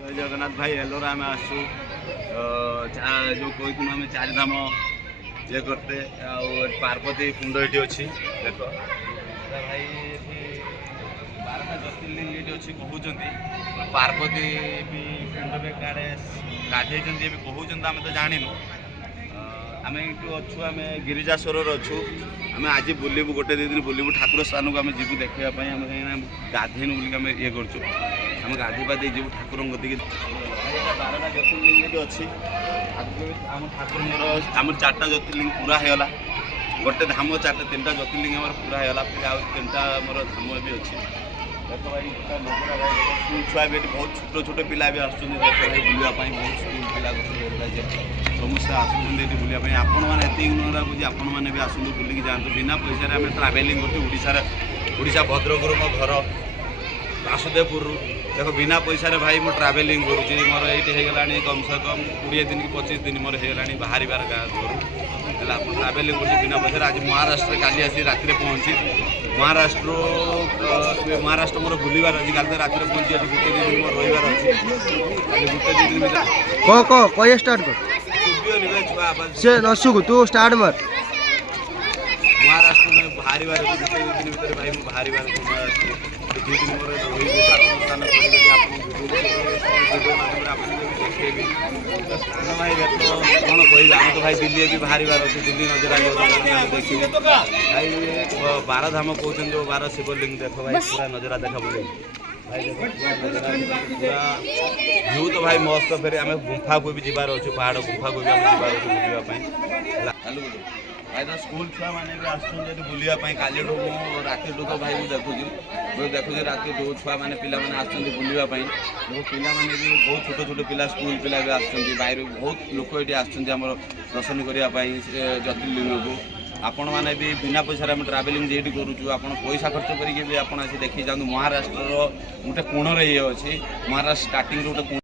जय जगन्नाथ भाई एलोर आम आसु जो कहूँ आम चार धाम ये करते पार्वती कुंड ये अच्छी देख भाई 12टा ज्योतिर्लिंग ये अच्छी कहते पार्वती भी कुंड में काड़े गाधे कहते आम तो जाणीनु आम ये अच्छु आम गिरिजास्वर अच्छु आम आज बुलू गोटे दिन बुलू ठाकुर स्थान को आम जीवु देखापी आम कहीं गाधेनु बोलिक आम ये कर आम गाधे पाधे जीव ठाकुर गति 12टा ज्योतिर्लिंग अच्छी आम ठाकुर आम 4टा ज्योतिर्लिंग पूरा होगा गोटे धाम 3टा ज्योतिर्लिंग आम पूरा होगा फिर आउ 3टा मोर धाम भी अच्छी देख भाई स्कूल छुआ भी बहुत छोट छोट पिला भी आस बुलापाई बहुत स्कूल पिला समस्या आसुँच बुलापाई आपण मैंने ये अनुरोध बुझे आपण मैंने भी आसतु बुलिकी जातु बिना पैसा आम ट्राभेलिंग करशा भद्रक मो घर वासुदेवपुर देख बिना पैसा भाई मुझे ट्राभेलिंग करुँची मोर ये होगा कम से कम 20 दिन कि 25 दिन मोर होगा बाहर गाँ घर ट्राभेलिंग कर बिना पैसा आज महाराष्ट्र काली आसी रात पहुँची महाराष्ट्र मोर बुलवार अच्छी कल रात पहुँची आज गोटे दिन मोर रही अच्छी गोटे दिन कह स्टार्ट कर से नसुक तू स्टार्ट मार महाराष्ट्र में बाहर गोटे दिन भर भाई मुझे बाहर दिन मोर स्थान देखेबी भाई देख कौन कह आम तो भाई दिल्ली भी बाहर अच्छे दिल्ली नजर देखिए भाई 12 धाम कहते जो 12 शिवलिंग देख भाई पूरा नजरा देखा बोले भाई पूरा व्यू तो भाई मस्त फिर आम गुंफा को भी जीवार अच्छे पहाड़ गुंफा को भी आम जीवार बुलापाई भाई तो स्कूल छुआ मैंने भी आसुँच बुलापाई काली राति तो भाई मुझे देखुची राति छुआ मैंने पिला मैंने आसुँच बुलापाई पिला मैंने भी बहुत छोट छोट पिला स्कूल पिला भी आसुँच बाहर बहुत लोक ये आसुँच दर्शन करने ज्योतिर्लिंग को आपण मैंने भी बिना पैसा आम ट्राभेलिंग जे करूँ आप पैसा खर्च करके भी आप देखी जाऊँ महाराष्ट्र गोटे कोण ये अच्छी महाराष्ट्र स्टार्टिंग गोटे कोण